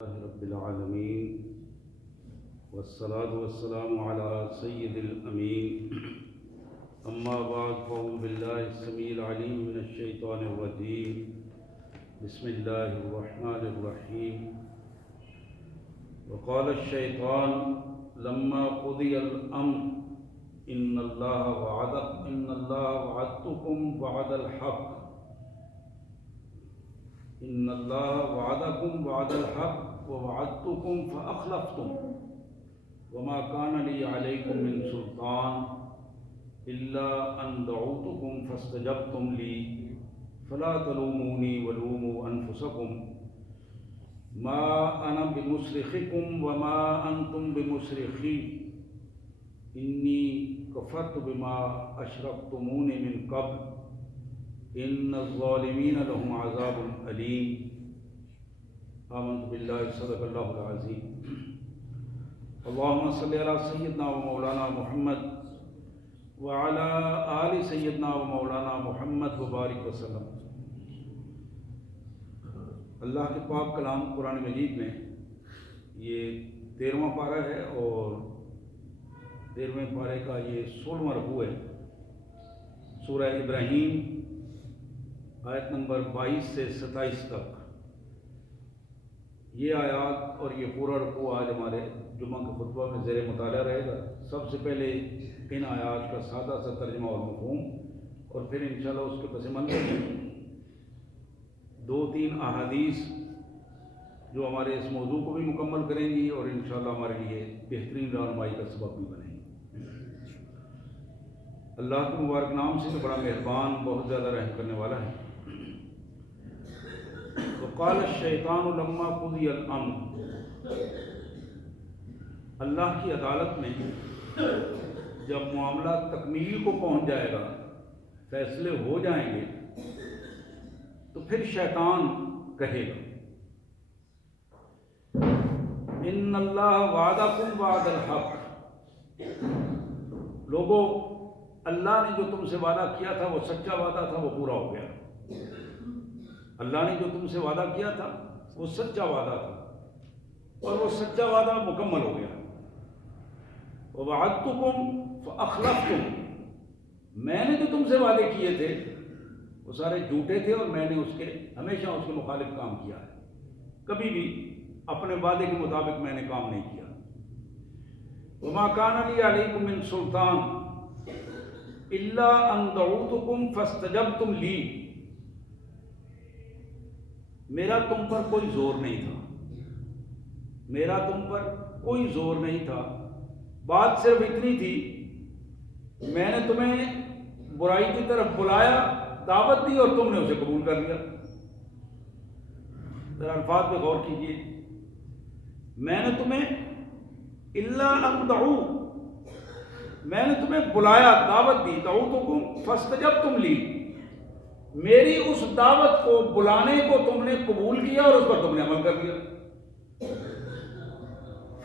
رب العالمين والصلاة والسلام على سيد الأمين أما بعد فأعوذ بالله السميع العليم من الشيطان الرجيم بسم الله الرحمن الرحيم وقال الشيطان لما قضي الأمر إن الله وعدتكم وعد الحق إن الله وعدكم وعد الحق ووعدتكم فأخلفتم وما كان لي عليكم من سلطان إلا أن دعوتكم فاستجبتم لي فلا تلوموني ولوموا أنفسكم ما أنا بمصرخكم وما أنتم بمصرخي إني كفرت بما أشركتموني من قبل إن الظالمين لهم عذاب أليم آمنت بالله صدق الله العظيم اللهم صل على سيدنا ومولانا محمد وعلى آل سيدنا ومولانا محمد وبارک وسلم۔ اللہ کے پاک کلام قرآن مجید میں یہ 13واں پارہ ہے اور 13ویں پارے کا یہ 16واں رکوع ہے۔ سورہ ابراہیم آیت نمبر 22 سے 27 تک یہ آیات اور یہ پورا رکوع آج ہمارے جمعہ کے خطبہ میں زیر مطالعہ رہے گا۔ سب سے پہلے ان آیات کا سادہ سا ترجمہ اور مفہوم اور پھر انشاءاللہ اس کے پس منظر میں 2-3 احادیث جو ہمارے اس موضوع کو بھی مکمل کریں گی اور انشاءاللہ ہمارے لیے بہترین رہنمائی کا سبب بھی بنیں گی۔ اللہ کے مبارک نام سے تو بڑا مہربان، بہت زیادہ رحم کرنے والا ہے۔ وقال الشیطان لما قضی الامر، اللہ کی عدالت میں جب معاملہ تکمیل کو پہنچ جائے گا، فیصلے ہو جائیں گے، تو پھر شیطان کہے گا ان اللہ وعدکم وعد الحق، لوگوں اللہ نے جو تم سے وعدہ کیا تھا وہ سچا وعدہ تھا، وہ پورا ہو گیا۔ اللہ نے جو تم سے وعدہ کیا تھا وہ سچا وعدہ تھا اور وہ سچا وعدہ مکمل ہو گیا۔ وَوَعَدْتُكُمْ فَأَخْلَفْتُمْ، میں نے جو تم سے وعدے کیے تھے وہ سارے جھوٹے تھے اور میں نے ہمیشہ اس کے مخالف کام کیا ہے، کبھی بھی اپنے وعدے کے مطابق میں نے کام نہیں کیا۔ وَمَا كَانَ لِي عَلَيْكُم مِّن سُلْطَانٍ إِلَّا أَن دَعَوْتُكُمْ فَاسْتَجَبْتُمْ لِي، میرا تم پر کوئی زور نہیں تھا، میرا تم پر کوئی زور نہیں تھا، بات صرف اتنی تھی میں نے تمہیں برائی کی طرف بلایا، دعوت دی اور تم نے اسے قبول کر لیا۔ ذرا الفاظ پہ غور کیجیے، میں نے تمہیں الا ان دعو، میں نے تمہیں بلایا، دعوت دی، دعوتکم فاستجبتم لی، میری اس دعوت کو، بلانے کو تم نے قبول کیا اور اس پر تم نے عمل کر لیا۔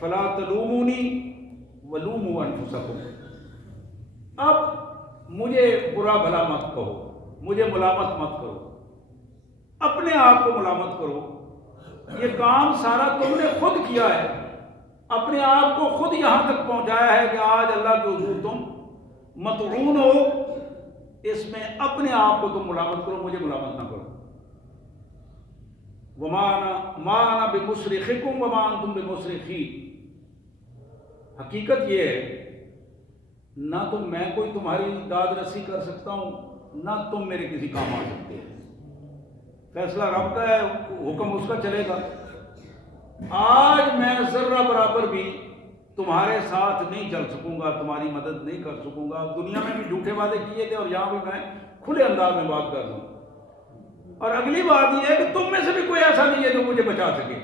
فلا تلومونی ولوموا انفسکم، اب مجھے برا بھلا مت کہو، مجھے ملامت مت کرو، اپنے آپ کو ملامت کرو، یہ کام سارا تم نے خود کیا ہے، اپنے آپ کو خود یہاں تک پہنچایا ہے کہ آج اللہ کے حضور تم مطعون ہو، اس میں اپنے آپ کو تم ملامت کرو، مجھے ملامت نہ کرو۔ ما انا بمصرخکم وما انتم بمصرخی، حقیقت یہ ہے نہ تو میں کوئی تمہاری داد رسی کر سکتا ہوں، نہ تم میرے کسی کام آ سکتے ہیں، فیصلہ رب کا ہے، حکم اس کا چلے گا۔ آج میں ذرہ برابر بھی تمہارے ساتھ نہیں چل سکوں گا، تمہاری مدد نہیں کر سکوں گا۔ دنیا میں بھی جھوٹے وعدے کیے تھے اور یہاں بھی میں کھلے انداز میں بات کر رہا ہوں۔ اور اگلی بات یہ ہے کہ تم میں سے بھی کوئی ایسا نہیں ہے جو مجھے بچا سکے۔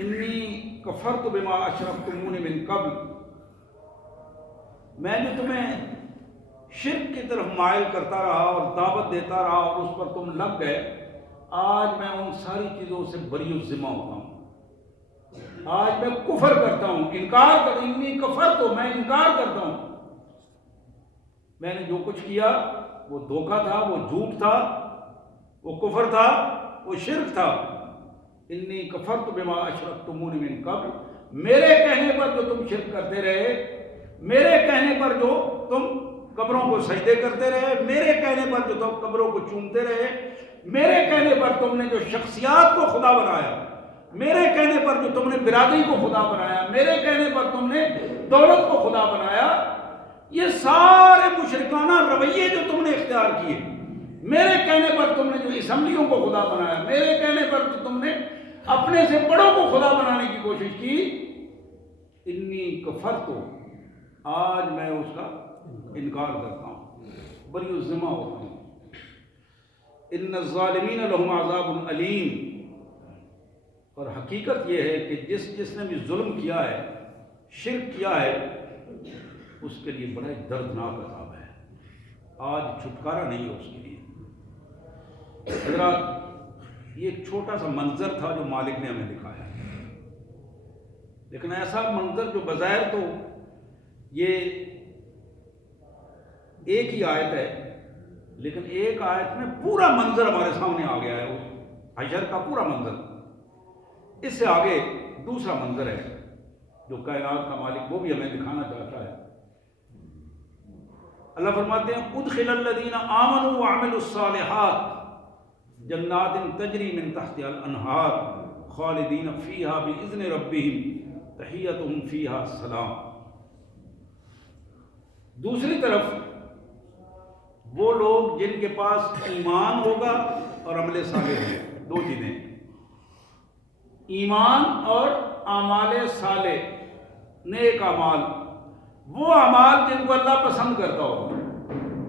انی کفرت بما اشرکتمونی من قبل، میں نے تمہیں شرک کی طرف مائل کرتا رہا اور دعوت دیتا رہا اور اس پر تم لگ گئے، آج میں ان ساری چیزوں سے بری الذمہ ہوتا ہوں، آج میں کفر کرتا ہوں، انی کفرت، میں انکار کرتا ہوں، میں نے جو کچھ کیا وہ دھوکہ تھا، وہ جھوٹ تھا، وہ کفر تھا، وہ شرک تھا، انی کفرت بما اشرکتمون من قبل، میرے کہنے پر جو تم شرک کرتے رہے، میرے کہنے پر جو تم قبروں کو سجدے کرتے رہے، میرے کہنے پر جو تم قبروں کو چومتے رہے، میرے کہنے پر تم نے جو شخصیات کو خدا بنایا، میرے کہنے پر جو تم نے برادری کو خدا بنایا، میرے کہنے پر تم نے دولت کو خدا بنایا، یہ سارے مشرکانہ رویے جو تم نے اختیار کیے، میرے کہنے پر تم نے جو اسمبلیوں کو خدا بنایا، میرے کہنے پر جو تم نے اپنے سے بڑوں کو خدا بنانے کی کوشش کی، انی کفرت، آج میں اس کا انکار کرتا ہوں، بری الذمہ ہوتا ہوں۔ ان الظالمین لہم عذاب علیم، اور حقیقت یہ ہے کہ جس نے بھی ظلم کیا ہے، شرک کیا ہے، اس کے لیے بڑا دردناک عذاب ہے، آج چھٹکارا نہیں ہے اس کے لیے۔ حضرات، یہ ایک چھوٹا سا منظر تھا جو مالک نے ہمیں دکھایا، لیکن ایسا منظر جو بظاہر تو یہ ایک ہی آیت ہے، لیکن ایک آیت میں پورا منظر ہمارے سامنے آ گیا ہے، حشر کا پورا منظر۔ اس سے آگے دوسرا منظر ہے جو کائنات کا مالک وہ بھی ہمیں دکھانا چاہتا ہے۔ اللہ فرماتے ہیں ادخل الذین آمنوا وعملوا الصالحات جنات تجری من تحتها الانہار خالدین فیہا باذن ربہم تحیتہم فیہا سلام۔ دوسری طرف وہ لوگ جن کے پاس ایمان ہوگا اور عمل صالح ہے، دو چیزیں، ایمان اور اعمال صالح، نیک اعمال، وہ اعمال جن کو اللہ پسند کرتا ہو۔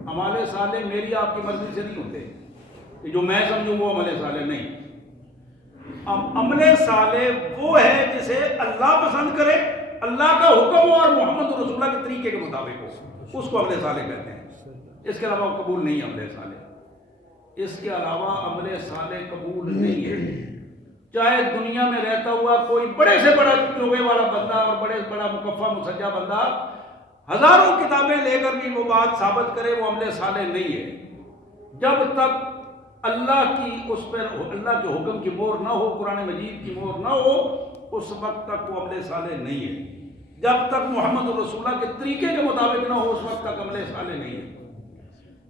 اعمال صالح میری آپ کی مرضی سے نہیں ہوتے کہ جو میں سمجھوں وہ عمل صالح نہیں۔ عمل صالح وہ ہے جسے اللہ پسند کرے، اللہ کا حکم ہو اور محمد رسول اللہ کے طریقے کے مطابق ہو، اس کو عمل صالح کہتے ہیں۔ اس کے علاوہ قبول نہیں عمل صالح، اس کے علاوہ عمل صالح قبول نہیں ہے۔ چاہے دنیا میں رہتا ہوا کوئی بڑے سے بڑا چوگے والا بندہ اور بڑے سے بڑا مکفہ مسجع بندہ ہزاروں کتابیں لے کر بھی وہ بات ثابت کرے، وہ عمل صالح نہیں ہے۔ جب تک اللہ کی اس پر اللہ کے حکم کی مہر نہ ہو، قرآن مجید کی مہر نہ ہو، اس وقت تک وہ عمل صالح نہیں ہے۔ جب تک محمد رسول اللہ کے طریقے کے مطابق نہ ہو، اس وقت تک عمل صالح نہیں ہے۔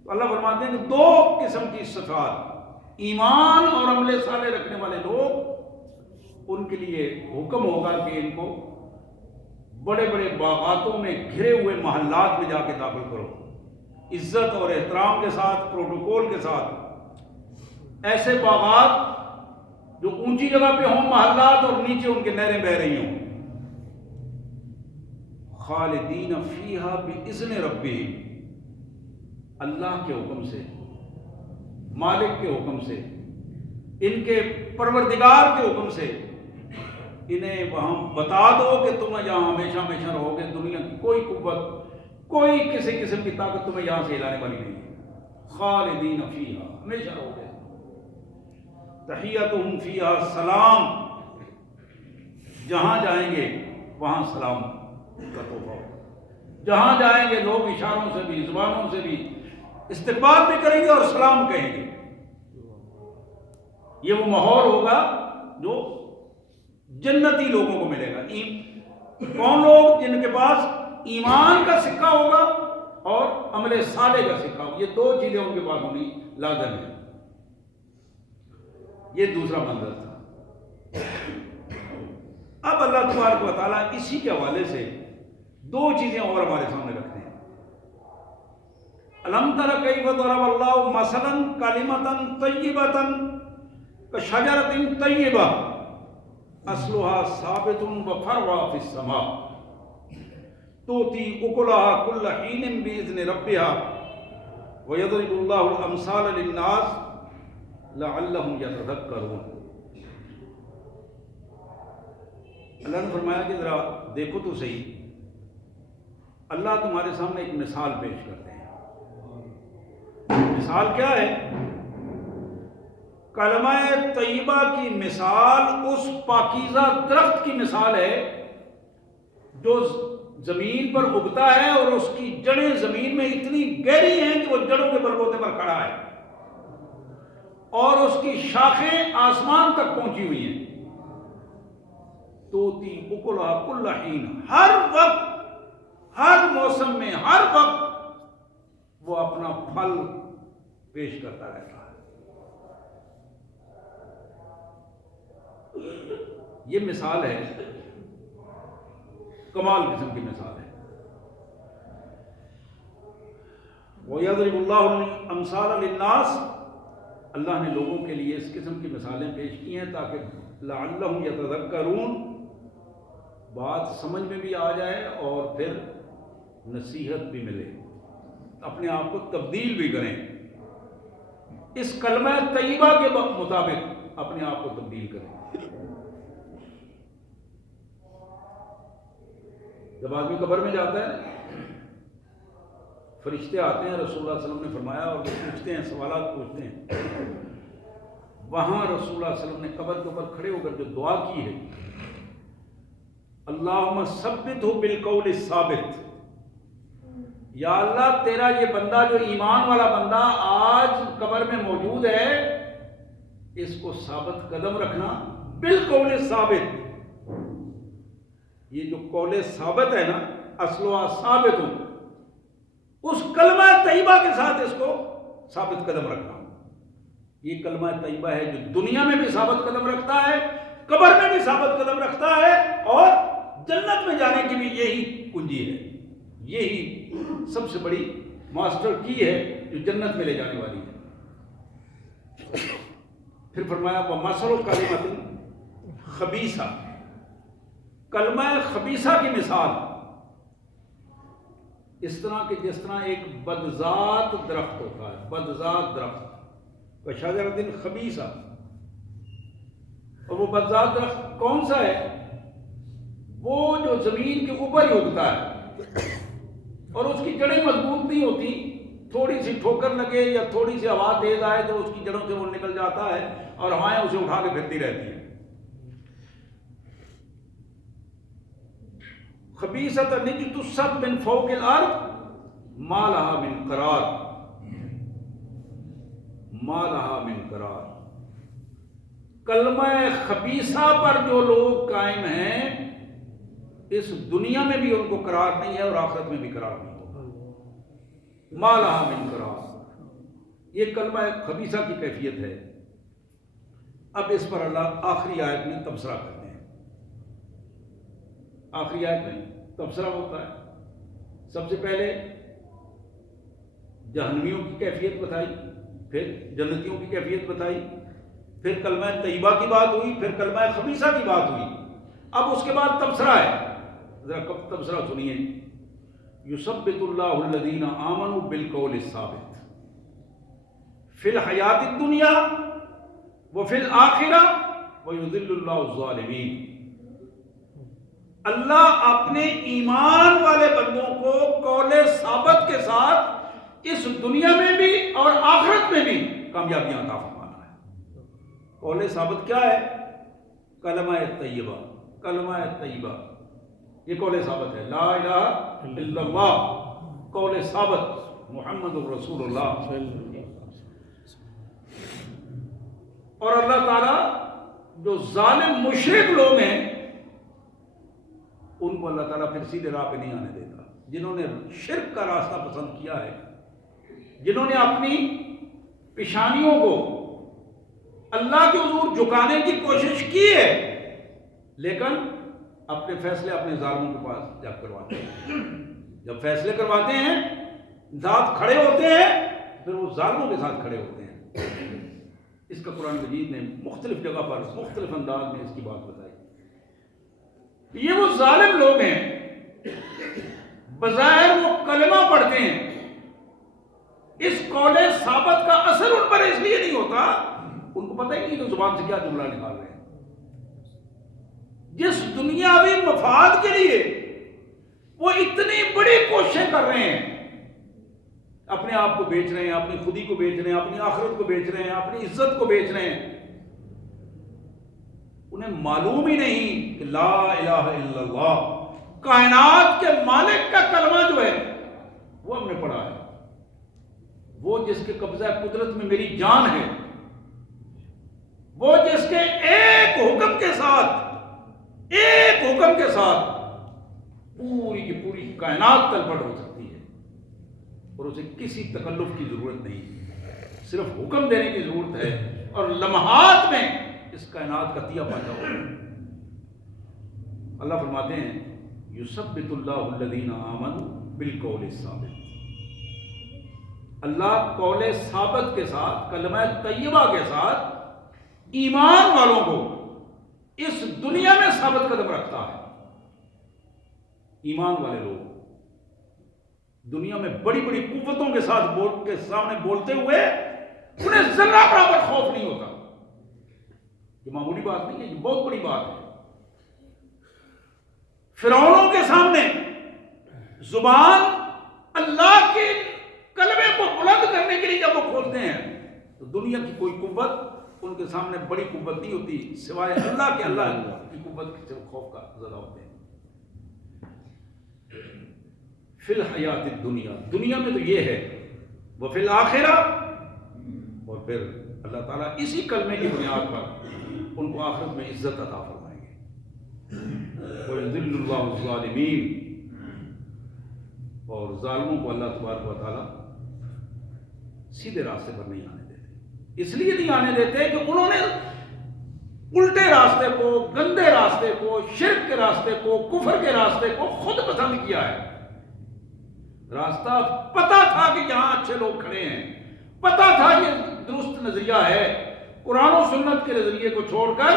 تو اللہ فرماتے ہیں کہ دو قسم کی صفات، ایمان اور عمل صالح رکھنے والے لوگ، ان کے لیے حکم ہوگا کہ ان کو بڑے بڑے باغاتوں میں گھرے ہوئے محلات میں جا کے داخل کرو، عزت اور احترام کے ساتھ، پروٹوکول کے ساتھ، ایسے باغات جو اونچی جگہ پہ ہوں محلات اور نیچے ان کے نہریں بہہ رہی ہوں، خالدین فیہا باذن ربہم، اللہ کے حکم سے، مالک کے حکم سے، ان کے پروردگار کے حکم سے، انہیں وہاں بتا دو کہ تم یہاں ہمیشہ ہمیشہ رہو گے، دنیا کی کوئی قوت، کوئی کسی قسم کی طاقت تمہیں یہاں سے ہلانے والی نہیں ہے، خالدین فیہا، ہمیشہ رہو گے، تحیتہم فیہا سلام، جہاں جائیں گے وہاں سلام کا تحفہ ہوگا، جہاں جائیں گے لوگ اشاروں سے بھی زبانوں سے بھی استقبال بھی کریں گے اور سلام کہیں گے۔ یہ وہ ماحول ہوگا جو جنتی لوگوں کو ملے گا۔ کون لوگ؟ جن کے پاس ایمان کا سکہ ہوگا اور عمل صالح کا سکہ ہوگا، یہ دو چیزیں ان کے پاس ہونی لازم ہے۔ یہ دوسرا منظر تھا۔ اب اللہ تبارک و تعالیٰ اسی کے حوالے سے دو چیزیں اور ہمارے سامنے رکھتے ہیں۔ الم تر کیف ضرب اللہ مثلا کلمۃ طیبۃ کشجرۃ طیبہ اصلها ثابت وفرعها في السماء تؤتي اکلها كل حين باذن ربها ويضرب الله الامثال للناس لعلهم يتذكرون۔ اللہ نے فرمایا کہ ذرا دیکھو تو صحیح، اللہ تمہارے سامنے ایک مثال پیش کرتے ہیں۔ مثال کیا ہے؟ کلمہ طیبہ کی مثال اس پاکیزہ درخت کی مثال ہے جو زمین پر اگتا ہے اور اس کی جڑیں زمین میں اتنی گہری ہیں کہ وہ جڑوں کے بلبوتے پر کھڑا ہے اور اس کی شاخیں آسمان تک پہنچی ہوئی ہیں۔ توتی اکلھا کل حین، ہر وقت، ہر موسم میں، ہر وقت وہ اپنا پھل پیش کرتا رہتا ہے۔ یہ مثال ہے، کمال قسم کی مثال ہے۔ وَيَضْرِبُ اللَّهُ الْأَمْثَالَ لِلنَّاسِ، اللہ نے لوگوں کے لیے اس قسم کی مثالیں پیش کی ہیں تاکہ لعلہم یتذکرون، بات سمجھ میں بھی آ جائے اور پھر نصیحت بھی ملے، اپنے آپ کو تبدیل بھی کریں، اس کلمہ طیبہ کے مطابق اپنے آپ کو تبدیل کریں۔ جب آدمی قبر میں جاتا ہے، فرشتے آتے ہیں، رسول اللہ صلی اللہ علیہ وسلم نے فرمایا، اور وہ پوچھتے ہیں، سوالات پوچھتے ہیں، وہاں رسول اللہ صلی اللہ علیہ وسلم نے قبر کے اوپر کھڑے ہو کر جو دعا کی ہے، اللہم ثبتہ بالقول الثابت، یا اللہ تیرا یہ بندہ جو ایمان والا بندہ آج قبر میں موجود ہے، اس کو ثابت قدم رکھنا، بالقول ثابت، یہ جو قول ثابت ہے نا، اصلها ثابت، اس کلمہ طیبہ کے ساتھ اس کو ثابت قدم رکھنا۔ یہ کلمہ طیبہ ہے جو دنیا میں بھی ثابت قدم رکھتا ہے، قبر میں بھی ثابت قدم رکھتا ہے، اور جنت میں جانے کی بھی یہی کنجی ہے، یہی سب سے بڑی ماسٹر کی ہے جو جنت میں لے جانے والی ہے۔ پھر فرمایا وَمَثَلُ كَلِمَةٍ خَبِيثَةٍ، کلمہ خبیثہ کی مثال اس طرح کہ جس طرح ایک بدذات درخت ہوتا ہے، بدذات درخت کشجرۃ خبیثہ، اور وہ بدذات درخت کون سا ہے؟ وہ جو زمین کے اوپر ہی اگتا ہے اور اس کی جڑیں مضبوط نہیں ہوتی، تھوڑی سی ٹھوکر لگے یا تھوڑی سی ہوا تیز آئے تو اس کی جڑوں سے وہ نکل جاتا ہے اور ہوائیں اسے اٹھا کے پھرتی رہتی ہیں۔ خبیثۃ اجتثت من فوق الارض ما لها من قرار، ما لها من قرار، کلمہ خبیثہ پر جو لوگ قائم ہیں، اس دنیا میں بھی ان کو قرار نہیں ہے اور آخرت میں بھی قرار نہیں ہوگا۔ ما لها من قرار، یہ کلمہ خبیثہ کی کیفیت ہے۔ اب اس پر اللہ آخری آیت میں تبصرہ کرتے ہیں۔ آخری آیت میں تبصرہ ہوتا ہے، سب سے پہلے جہنمیوں کی کیفیت بتائی، پھر جنتیوں کی کیفیت بتائی، پھر کلمہ طیبہ کی بات ہوئی، پھر کلمہ خبیثہ کی بات ہوئی، اب اس کے بعد تبصرہ ہے۔ ذرا کب تبصرہ سنیے، یثبت اللہ الذین آمنوا بالقول الثابت فی الحیات الدنیا وفی الآخرہ ویذل اللہ الظالمین، اللہ اپنے ایمان والے بندوں کو قول ثابت کے ساتھ اس دنیا میں بھی اور آخرت میں بھی کامیابیاں عطا فرمانا ہے۔ قول ثابت کیا ہے؟ کلمہ طیبہ، کلمہ طیبہ، یہ قول ثابت ہے، لا الہ الا اللہ، قول ثابت محمد رسول اللہ۔ اور اللہ تعالیٰ جو ظالم مشرک لوگ ہیں ان کو اللہ تعالیٰ پھر سیدھے راہ پہ نہیں آنے دیتا، جنہوں نے شرک کا راستہ پسند کیا ہے، جنہوں نے اپنی پیشانیوں کو اللہ کے حضور جھکانے کی کوشش کی ہے، لیکن اپنے فیصلے اپنے ظالموں کے پاس جب کرواتے ہیں، جب فیصلے کرواتے ہیں، ذات کھڑے ہوتے ہیں، پھر وہ ظالموں کے ساتھ کھڑے ہوتے ہیں۔ اس کا قرآن مجید نے مختلف جگہ پر مختلف انداز میں اس کی بات بتائی۔ یہ وہ ظالم لوگ ہیں، بظاہر وہ کلمہ پڑھتے ہیں، اس قول ثابت کا اثر ان پر اس لیے نہیں ہوتا، ان کو پتہ ہی نہیں کہ زبان سے کیا جملہ نکال رہے ہیں۔ جس دنیاوی مفاد کے لیے وہ اتنی بڑی کوششیں کر رہے ہیں، اپنے آپ کو بیچ رہے ہیں، اپنی خودی کو بیچ رہے ہیں، اپنی آخرت کو بیچ رہے ہیں، اپنی عزت کو بیچ رہے ہیں، انہیں معلوم ہی نہیں کہ لا الہ الا اللہ، کائنات کے مالک کا کلمہ جو ہے وہ ہم نے پڑھا ہے، وہ جس کے قبضہ قدرت میں میری جان ہے، وہ جس کے ایک حکم کے ساتھ، ایک حکم کے ساتھ پوری کی پوری کائنات تلپٹ ہو سکتی ہے اور اسے کسی تکلف کی ضرورت نہیں، صرف حکم دینے کی ضرورت ہے اور لمحات میں اس کائنات کا تیا پاچا ہوگا۔ اللہ فرماتے ہیں یثبت اللہ الذین آمنوا بالقول الثابت، اللہ قول ثابت کے ساتھ، کلمہ طیبہ کے ساتھ ایمان والوں کو اس دنیا میں ثابت قدم رکھتا ہے۔ ایمان والے لوگ دنیا میں بڑی بڑی قوتوں کے ساتھ کے سامنے بولتے ہوئے انہیں ذرہ برابر خوف نہیں ہوتا۔ یہ معمولی بات نہیں ہے، یہ بہت بڑی بات ہے۔ فرعونوں کے سامنے زبان اللہ کے کلمے کو بلند کرنے کے لیے جب وہ کھولتے ہیں تو دنیا کی کوئی قوت ان کے سامنے بڑی قوت نہیں ہوتی سوائے اللہ کے، اللہ کی قوت سے خوف کا زدہ ہوتے ہیں۔ فی الحیات الدنیا، دنیا میں تو یہ ہے، وفی الآخرہ، اور پھر اللہ تعالیٰ اسی کلمے کی بنیاد پر ان کو آخرت میں عزت عطا فرمائیں گے۔ وَيُذِلُّ اللَّهُ الظَّالِمِينَ، اور ظالموں کو اللہ تبارک و تعالیٰ سیدھے راستے پر نہیں آنے دیتے۔ اس لیے نہیں آنے دیتے کہ انہوں نے الٹے راستے کو، گندے راستے کو، شرک کے راستے کو، کفر کے راستے کو خود پسند کیا ہے۔ راستہ پتہ تھا کہ یہاں اچھے لوگ کھڑے ہیں، پتہ تھا یہ درست نظریہ ہے، قرآن و سنت کے نظریے کو چھوڑ کر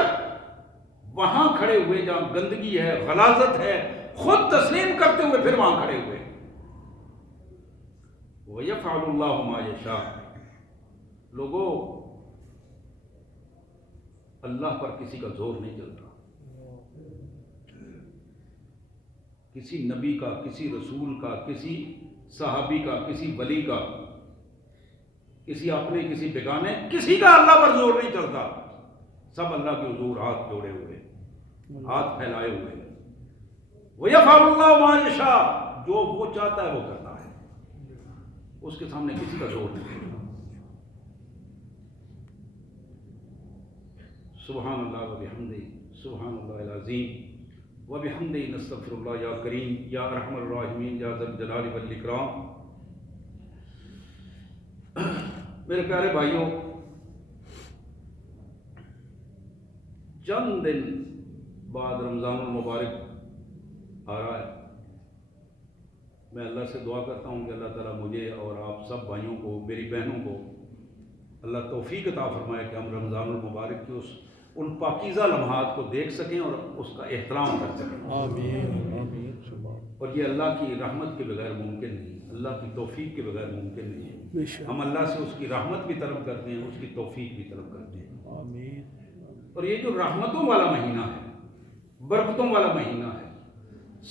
وہاں کھڑے ہوئے جہاں گندگی ہے، غلاظت ہے، خود تسلیم کرتے ہوئے پھر وہاں کھڑے ہوئے۔ وَيَفْعَلُ اللَّهُ مَا يَشَاءُ، لوگوں اللہ پر کسی کا زور نہیں چلتا، کسی نبی کا، کسی رسول کا، کسی صحابی کا، کسی ولی کا، کسی اپنے، کسی بیگانے، کسی کا اللہ پر زور نہیں چلتا۔ سب اللہ کے حضور ہاتھ جوڑے ہوئے، ہاتھ پھیلائے ہوئے۔ وَيَفْعَلُ اللَّهُ مَا يَشَاءُ، جو وہ چاہتا ہے وہ کرتا ہے، اس کے سامنے کسی کا زور نہیں۔ سبحان اللہ وبحمدہ، سبحان اللہ العظیم وبحمدہ، نستغفر اللہ یا کریم یا ارحم الراحمین یا ذی الجلال والاکرام۔ میرے پیارے بھائیوں، چند دن بعد رمضان المبارک آ رہا ہے۔ میں اللہ سے دعا کرتا ہوں کہ اللہ تعالیٰ مجھے اور آپ سب بھائیوں کو، میری بہنوں کو اللہ توفیق عطا فرمائے کہ ہم رمضان المبارک کی ان پاکیزہ لمحات کو دیکھ سکیں اور اس کا احترام کر سکیں۔ آمین آمین۔ اور یہ اللہ کی رحمت کے بغیر ممکن نہیں، اللہ کی توفیق کے بغیر ممکن نہیں ہے۔ ہم اللہ سے اس کی رحمت بھی طلب کرتے ہیں، اس کی توفیق بھی طلب کرتے ہیں۔ آمین۔ اور یہ جو رحمتوں والا مہینہ ہے، برکتوں والا مہینہ ہے،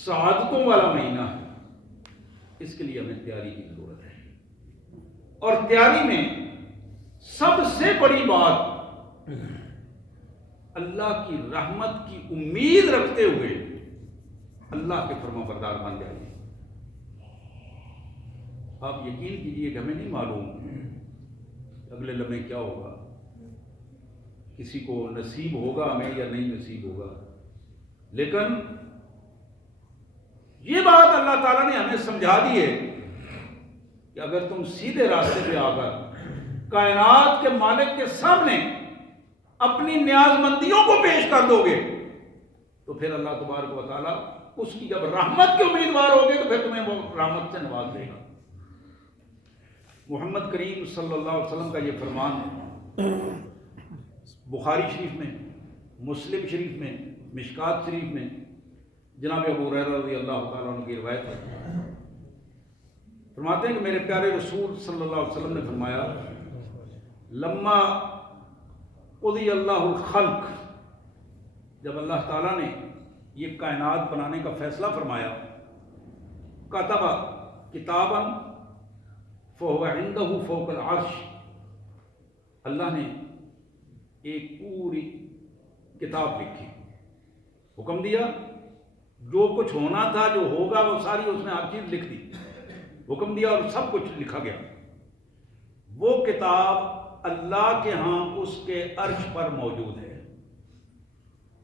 سعادتوں والا مہینہ ہے، اس کے لیے ہمیں تیاری کی ضرورت ہے۔ اور تیاری میں سب سے بڑی بات اللہ کی رحمت کی امید رکھتے ہوئے اللہ کے فرما بردار بن جائیے۔ آپ یقین کیجئے کہ ہمیں نہیں معلوم اگلے لمحے کیا ہوگا، کسی کو نصیب ہوگا ہمیں یا نہیں نصیب ہوگا، لیکن یہ بات اللہ تعالیٰ نے ہمیں سمجھا دی ہے کہ اگر تم سیدھے راستے پہ آ کر کائنات کے مالک کے سامنے اپنی نیاز مندیوں کو پیش کر دو گے تو پھر اللہ تبارک و تعالیٰ اس کی جب رحمت کے امیدوار ہوگے تو پھر تمہیں وہ رحمت سے نواز دے گا۔ محمد کریم صلی اللہ علیہ وسلم کا یہ فرمان بخاری شریف میں، مسلم شریف میں، مشکات شریف میں جناب ابو ہریرہ رضی اللہ تعالیٰ عنہ کی روایت ہے، فرماتے ہیں کہ میرے پیارے رسول صلی اللہ علیہ وسلم نے فرمایا، لما قضی اللہ الخلق، جب اللہ تعالیٰ نے یہ کائنات بنانے کا فیصلہ فرمایا، کتب کتابا فہو عنده فوق العرش، اللہ نے ایک پوری کتاب لکھی، حکم دیا، جو کچھ ہونا تھا، جو ہوگا، وہ ساری اس نے ہر چیز لکھ دی، حکم دیا اور سب کچھ لکھا گیا۔ وہ کتاب اللہ کے ہاں اس کے عرش پر موجود ہے،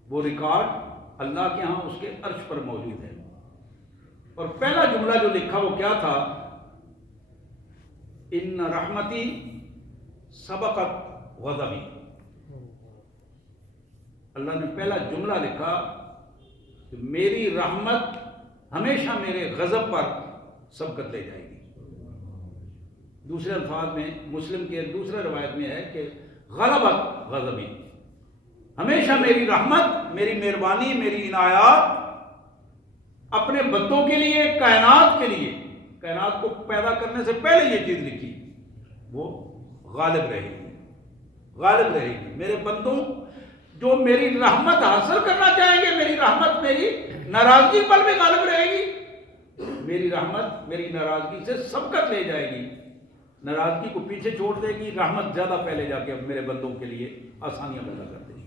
وہ ریکارڈ اللہ کے ہاں اس کے عرش پر موجود ہے۔ اور پہلا جملہ جو لکھا وہ کیا تھا؟ ان رحمتی سبقت غضبی۔ اللہ نے پہلا جملہ لکھا کہ میری رحمت ہمیشہ میرے غضب پر سبقت لے جائے گی۔ دوسرے الفاظ میں مسلم کی ایک دوسرے روایت میں ہے کہ غلبت غضبی، ہمیشہ میری رحمت، میری مہربانی، میری عنایات اپنے بندوں کے لیے، کائنات کے لیے، کائنات کو پیدا کرنے سے پہلے یہ چیز لکھی، وہ غالب رہے گی، غالب رہے گی۔ میرے بندوں جو میری رحمت حاصل کرنا چاہیں گے، میری رحمت میری ناراضگی پر بھی غالب رہے گی، میری رحمت میری ناراضگی سے سبقت لے جائے گی، ناراضگی کو پیچھے چھوڑ دے گی، رحمت زیادہ پہلے جا کے میرے بندوں کے لیے آسانیاں پیدا کر دے گی۔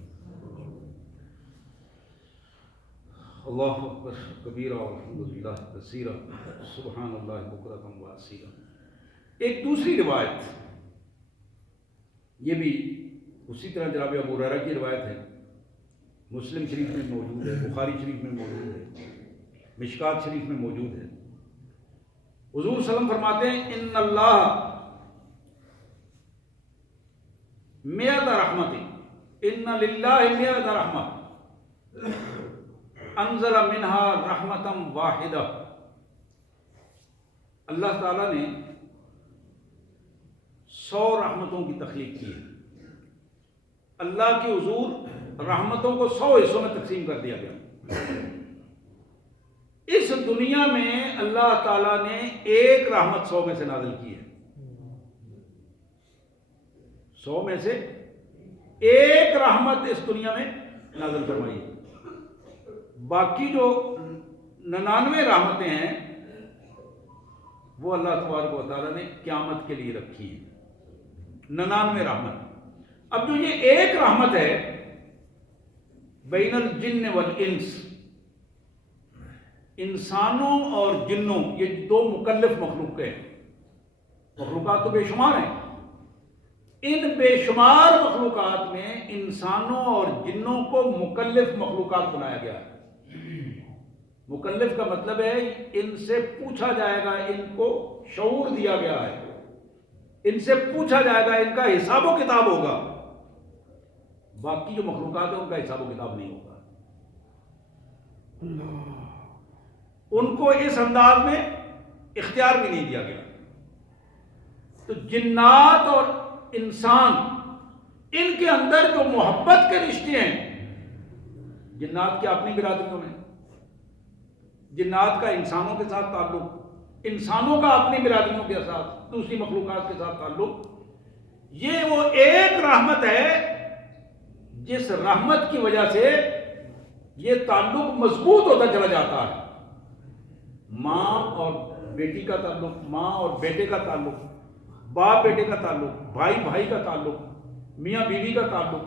اللہ اکبر کبیرہ والحمدللہ کثیرہ سبحان اللہ بکرۃ و اصیلہ۔ ایک دوسری روایت، یہ بھی اسی طرح جناب ابو ہریرہ کی روایت ہے، مسلم شریف میں موجود ہے، بخاری شریف میں موجود ہے، مشکات شریف میں موجود ہے۔ حضور صلی اللہ علیہ وسلم فرماتے ہیں ان اللہ مئۃ رحمت، ان للہ مئۃ رحمت انزل منہا رحمتا واحدہ۔ اللہ تعالیٰ نے 100 رحمتوں کی تخلیق کی ہے۔ اللہ کے حضور رحمتوں کو 100 حصوں میں تقسیم کر دیا گیا۔ اس دنیا میں اللہ تعالیٰ نے ایک رحمت 100 میں سے نازل کی ہے، 100 میں سے ایک رحمت اس دنیا میں نازل فرمائی ہے۔ باقی جو 99 رحمتیں ہیں وہ اللہ تبارک و تعالیٰ نے قیامت کے لیے رکھی ہیں، 99 رحمت۔ اب جو یہ ایک رحمت ہے بین الجن والانس، انسانوں اور جنوں، یہ دو مکلف مخلوق ہیں، مخلوقات تو بے شمار ہیں، ان بے شمار مخلوقات میں انسانوں اور جنوں کو مکلف مخلوقات بنایا گیا ہے۔ مکلف کا مطلب ہے ان سے پوچھا جائے گا، ان کو شعور دیا گیا ہے، ان سے پوچھا جائے گا، ان کا حساب و کتاب ہوگا۔ باقی جو مخلوقات ہیں ان کا حساب و کتاب نہیں ہوگا، ان کو اس انداز میں اختیار بھی نہیں دیا گیا۔ تو جنات اور انسان، ان کے اندر جو محبت کے رشتے ہیں، جنات کی اپنی برادریوں میں، جنات کا انسانوں کے ساتھ تعلق، انسانوں کا اپنی برادریوں کے ساتھ، دوسری مخلوقات کے ساتھ تعلق، یہ وہ ایک رحمت ہے جس رحمت کی وجہ سے یہ تعلق مضبوط ہوتا چلا جاتا ہے۔ ماں اور بیٹی کا تعلق، ماں اور بیٹے کا تعلق، باپ بیٹے کا تعلق، بھائی بھائی کا تعلق، میاں بیوی کا تعلق،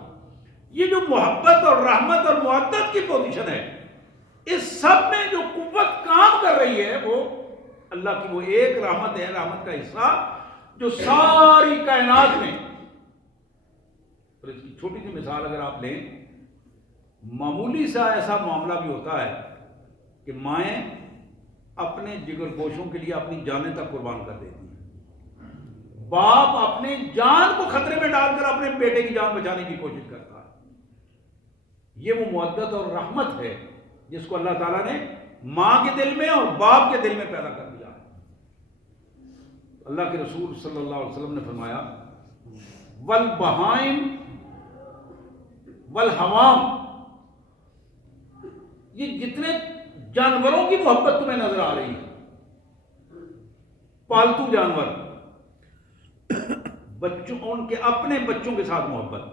یہ جو محبت اور رحمت اور مودت کی پوزیشن ہے، اس سب میں جو قوت کام کر رہی ہے وہ اللہ کی وہ ایک رحمت ہے، رحمت کا حصہ جو ساری کائنات میں۔ اور اس کی چھوٹی سی مثال اگر آپ لیں، معمولی سا ایسا معاملہ بھی ہوتا ہے کہ مائیں اپنے جگر گوشوں کے لیے اپنی جانیں تک قربان کر دیتی ہیں، باپ اپنی جان کو خطرے میں ڈال کر اپنے بیٹے کی جان بچانے کی کوشش کرتا ہے۔ یہ وہ مودت اور رحمت ہے جس کو اللہ تعالیٰ نے ماں کے دل میں اور باپ کے دل میں پیدا کر دیا ہے۔ اللہ کے رسول صلی اللہ علیہ وسلم نے فرمایا والبہائم والحوام، یہ جتنے جانوروں کی محبت تمہیں نظر آ رہی ہے، پالتو جانور، بچوں، ان کے اپنے بچوں کے ساتھ محبت،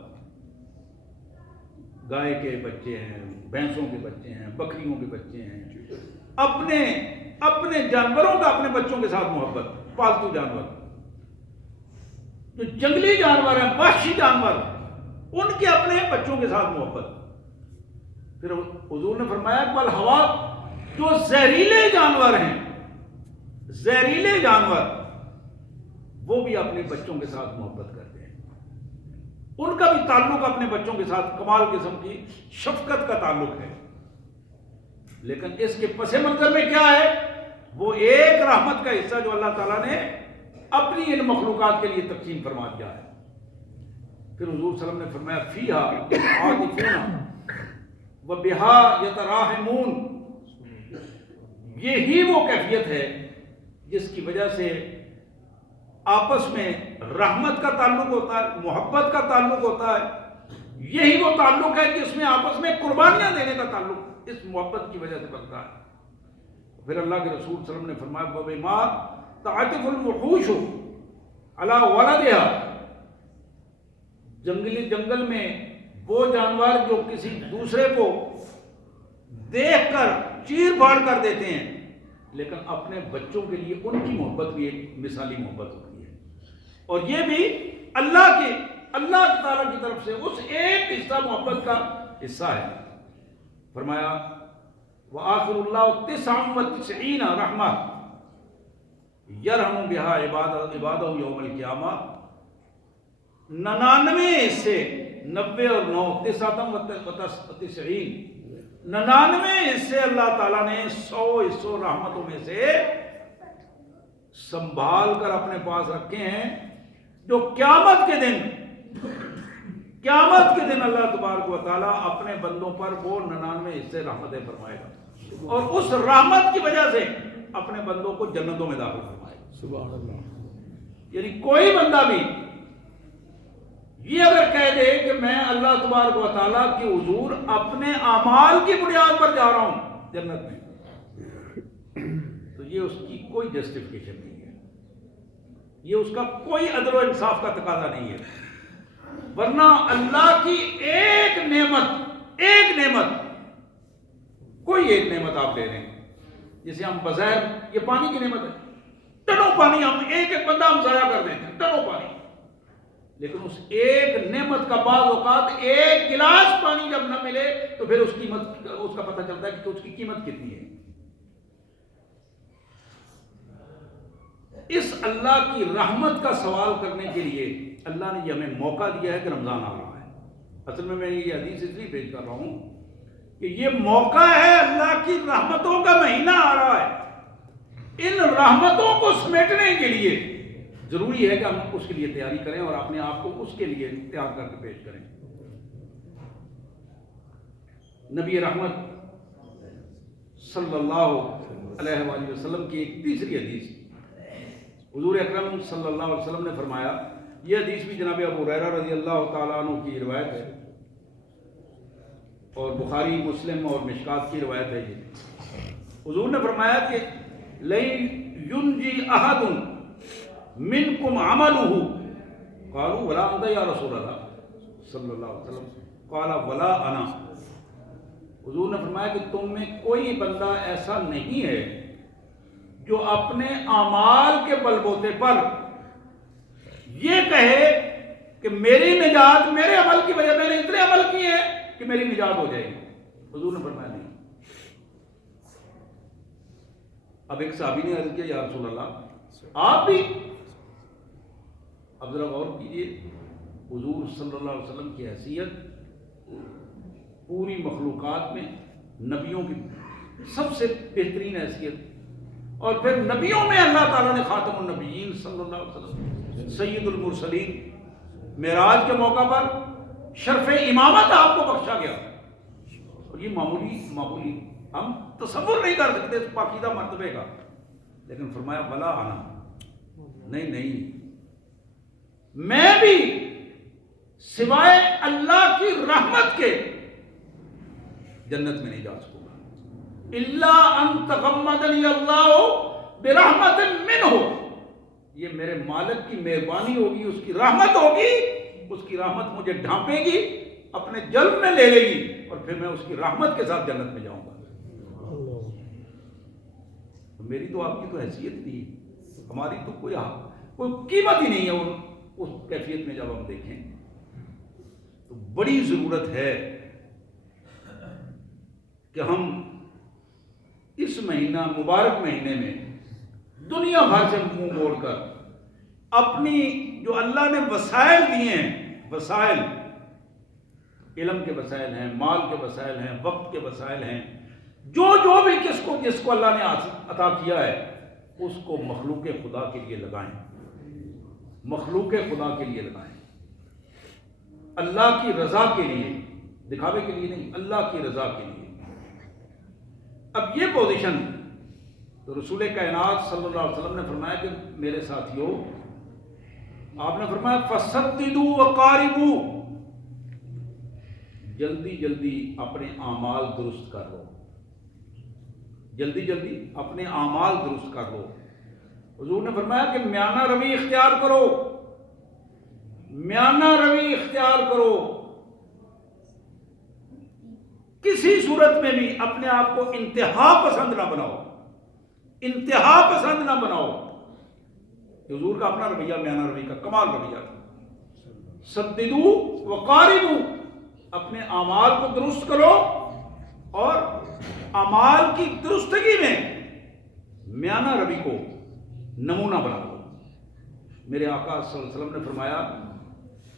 گائے کے بچے ہیں، بھینسوں کے بچے ہیں، بکریوں کے بچے ہیں، اپنے جانوروں کا اپنے بچوں کے ساتھ محبت، پالتو جانور، جو جنگلی جانور ہیں، وحشی جانور، ان کے اپنے بچوں کے ساتھ محبت۔ پھر حضور نے فرمایا بل ہوا، جو زہریلے جانور ہیں، زہریلے جانور، وہ بھی اپنے بچوں کے ساتھ محبت کرتے ہیں، ان کا بھی تعلق اپنے بچوں کے ساتھ کمال قسم کی شفقت کا تعلق ہے۔ لیکن اس کے پس منظر میں کیا ہے؟ وہ ایک رحمت کا حصہ جو اللہ تعالیٰ نے اپنی ان مخلوقات کے لیے تقسیم فرما دیا ہے۔ پھر حضور صلی اللہ علیہ وسلم نے فرمایا فیہا عاطفون وبہا یتراحمون، یہی وہ کیفیت ہے جس کی وجہ سے آپس میں رحمت کا تعلق ہوتا ہے، محبت کا تعلق ہوتا ہے، یہی وہ تعلق ہے جس میں آپس میں قربانیاں دینے کا تعلق اس محبت کی وجہ سے بنتا ہے۔ پھر اللہ کے رسول صلی اللہ علیہ وسلم نے فرمایا وَبِمَا تَعْطِفُ الْوُحُوشُ عَلَى وَلَدِهَا، جنگل میں وہ جانور جو کسی دوسرے کو دیکھ کر چیر پھاڑ کر دیتے ہیں، لیکن اپنے بچوں کے لیے ان کی محبت بھی ایک مثالی محبت ہوتی ہے، اور یہ بھی اللہ تعالیٰ کی طرف سے اس ایک حصہ محبت کا حصہ ہے۔ فرمایا وآخر اللہ 99 رحمہ یرحم بہا عبادہ یوم القیامہ، 99 حصے، 90 اور 9 99 99 حصے اللہ تعالیٰ نے 100 حصوں رحمتوں میں سے سنبھال کر اپنے پاس رکھے ہیں، جو قیامت کے دن اللہ تبارک و تعالیٰ اپنے بندوں پر وہ 99 حصے رحمتیں فرمائے گا، اور اس رحمت کی وجہ سے اپنے بندوں کو جنتوں میں داخل فرمائے گا۔ سبحان اللہ۔ یعنی کوئی بندہ بھی یہ اگر کہہ دے کہ میں اللہ تبارک و تعالیٰ کے حضور اپنے اعمال کی بنیاد پر جا رہا ہوں جنت میں، تو یہ اس کی کوئی جسٹیفیکیشن نہیں ہے، یہ اس کا کوئی عدل و انصاف کا تقاضا نہیں ہے، ورنہ اللہ کی ایک نعمت کوئی ایک نعمت آپ لے لیں، جسے ہم بظاہر یہ پانی کی نعمت ہے، ٹنوں پانی ہم ایک بندہ ہم ضائع کر دیتے ہیں، ٹنوں پانی، لیکن اس ایک نعمت کا بعض اوقات ایک گلاس پانی جب نہ ملے تو پھر اس کا پتہ چلتا ہے کہ اس کی قیمت کتنی ہے۔ اس اللہ کی رحمت کا سوال کرنے کے لیے اللہ نے یہ ہمیں موقع دیا ہے کہ رمضان آ رہا ہے۔ اصل میں یہ حدیث اس لیے پیش کر رہا ہوں کہ یہ موقع ہے، اللہ کی رحمتوں کا مہینہ آ رہا ہے، ان رحمتوں کو سمیٹنے کے لیے ضروری ہے کہ ہم اس کے لیے تیاری کریں اور اپنے آپ کو اس کے لیے تیار کر کے پیش کریں۔ نبی رحمت صلی اللہ علیہ وآلہ وسلم کی ایک تیسری حدیث، حضور اکرم صلی اللہ علیہ وسلم نے فرمایا، یہ حدیث بھی جناب ابو ہریرہ رضی اللہ تعالیٰ عنہ کی روایت ہے، اور بخاری مسلم اور مشکات کی روایت ہے۔ یہ حضور نے فرمایا کہ لَن يُنْجِي أَحَدٌ منکم عملہ، قالوا ولا انت یا رسول اللہ صلی اللہ علیہ وسلم، قال ولا انا، حضور نے فرمایا کہ تم میں کوئی بندہ ایسا نہیں ہے جو اپنے اعمال کے بل بوتے پر یہ کہے کہ میری نجات میرے عمل کی وجہ، میں نے اتنے عمل کیے ہیں کہ میری نجات ہو جائے گی۔ حضور نے فرمایا نہیں۔ اب ایک صحابی نے عرض کیا یا رسول اللہ آپ بھی؟ اب ذرا غور کیجیے، حضور صلی اللہ علیہ وسلم کی حیثیت پوری مخلوقات میں نبیوں کی سب سے بہترین حیثیت، اور پھر نبیوں میں اللہ تعالیٰ نے خاتم النبیین صلی اللہ علیہ وسلم سید المرسلین، معراج کے موقع پر شرف امامت آپ کو بخشا گیا، اور یہ معمولی ہم تصور نہیں کر سکتے اس پاکیزہ مرتبے کا، لیکن فرمایا ولا انا، نہیں میں بھی سوائے اللہ کی رحمت کے جنت میں نہیں جا سکوں گا، الا ان تغمدنی اللہ برحمت منہ، یہ میرے مالک کی مہربانی ہوگی، اس کی رحمت ہوگی، اس کی رحمت مجھے ڈھانپے گی، اپنے جلب میں لے لے گی، اور پھر میں اس کی رحمت کے ساتھ جنت میں جاؤں گا۔ میری تو آپ کی تو حیثیت نہیں، ہماری تو کوئی قیمت ہی نہیں ہے اس کیفیت میں۔ جب ہم دیکھیں تو بڑی ضرورت ہے کہ ہم اس مہینہ مبارک مہینے میں دنیا بھر سے منہ موڑ کر اپنی جو اللہ نے وسائل دیے ہیں، وسائل علم کے وسائل ہیں، مال کے وسائل ہیں، وقت کے وسائل ہیں، جو بھی جس کو اللہ نے عطا کیا ہے اس کو مخلوق خدا کے لیے لگائیں، مخلوق خدا کے لیے لگائیں، اللہ کی رضا کے لیے، دکھاوے کے لیے نہیں، اللہ کی رضا کے لیے۔ اب یہ پوزیشن تو رسول کائنات صلی اللہ علیہ وسلم نے فرمایا کہ میرے ساتھیوں، آپ نے فرمایا فَسَدِّدُوا وَقَارِبُوا، جلدی جلدی اپنے اعمال درست کر لو، جلدی جلدی اپنے اعمال درست کر لو۔ حضور نے فرمایا کہ میانہ روی اختیار کرو، میانہ روی اختیار کرو، کسی صورت میں بھی اپنے آپ کو انتہا پسند نہ بناؤ، انتہا پسند نہ بناؤ۔ حضور کا اپنا رویہ میانہ روی کا کمال رویہ تھا۔ سددو وقاربو، اپنے اعمال کو درست کرو اور اعمال کی درستگی میں میانہ روی کو نمونہ بنا دو۔ میرے آقا صلی اللہ علیہ وسلم نے فرمایا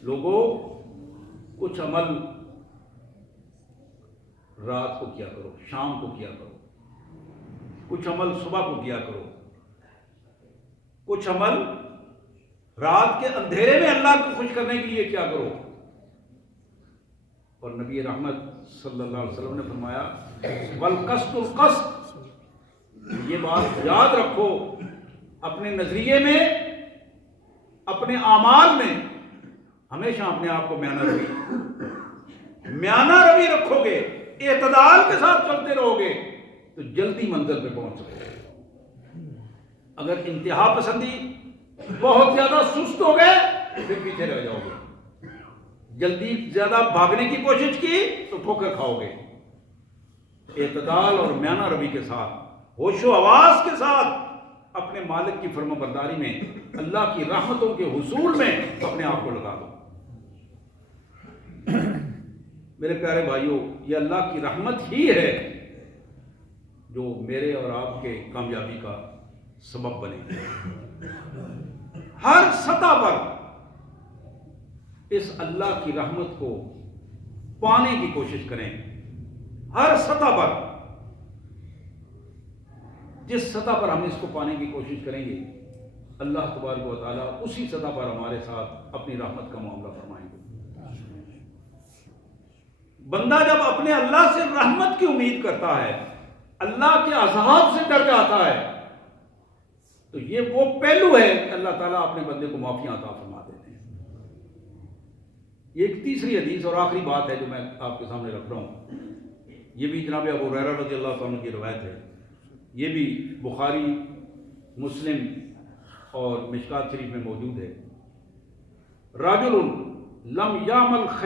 لوگوں، کچھ عمل رات کو کیا کرو، شام کو کیا کرو، کچھ عمل صبح کو کیا کرو، کچھ عمل رات کے اندھیرے میں اللہ کو خوش کرنے کے لیے کیا کرو۔ اور نبی رحمت صلی اللہ علیہ وسلم نے فرمایا والقصد القصد، یہ بات یاد رکھو، اپنے نظریے میں، اپنے اعمال میں ہمیشہ اپنے آپ کو میانہ روی رکھو گے، اعتدال کے ساتھ چلتے رہو گے تو جلدی منزل پہ پہنچ سکو گے۔ اگر انتہا پسندی بہت زیادہ سست ہو گئے پھر پیچھے رہ جاؤ گے، جلدی زیادہ بھاگنے کی کوشش کی تو ٹھوکر کھاؤ گے۔ اعتدال اور میانہ روی کے ساتھ، ہوش و حواس کے ساتھ اپنے مالک کی فرما برداری میں، اللہ کی رحمتوں کے حصول میں اپنے آپ کو لگا دو۔ میرے پیارے بھائیوں، یہ اللہ کی رحمت ہی ہے جو میرے اور آپ کے کامیابی کا سبب بنے۔ ہر سطح پر اس اللہ کی رحمت کو پانے کی کوشش کریں، ہر سطح پر۔ جس سطح پر ہم اس کو پانے کی کوشش کریں گے اللہ تبارک و تعالیٰ اسی سطح پر ہمارے ساتھ اپنی رحمت کا معاملہ فرمائیں گے۔ بندہ جب اپنے اللہ سے رحمت کی امید کرتا ہے، اللہ کے عذاب سے ڈر جاتا ہے، تو یہ وہ پہلو ہے کہ اللہ تعالیٰ اپنے بندے کو معافی عطا فرما دیتے ہیں۔ یہ ایک تیسری حدیث اور آخری بات ہے جو میں آپ کے سامنے رکھ رہا ہوں، یہ بھی جناب ابو ہریرہ رضی اللہ عنہ کی روایت ہے، یہ بھی بخاری، مسلم اور مشکات شریف میں موجود ہے۔ رجل لم یعمل خیر